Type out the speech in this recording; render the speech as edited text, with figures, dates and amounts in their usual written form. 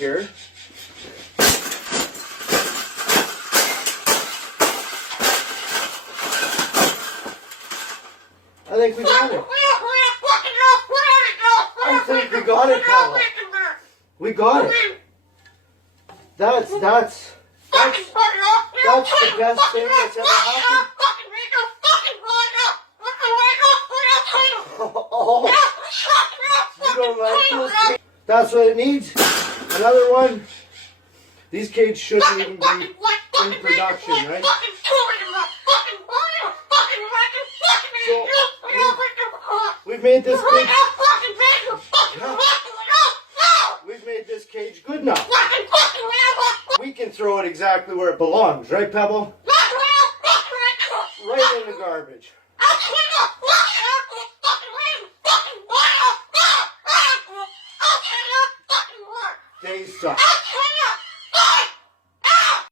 here. I think we got it. I think we got it, Pavel. We got it. That's the best thing that's ever happened. Oh, you don't like those? That's what it needs. Another one. These cages shouldn't even be in production, right? So we've made this big. We've made this cage good enough. We can throw it exactly where it belongs, right, Pebble? Right in the garbage. They suck.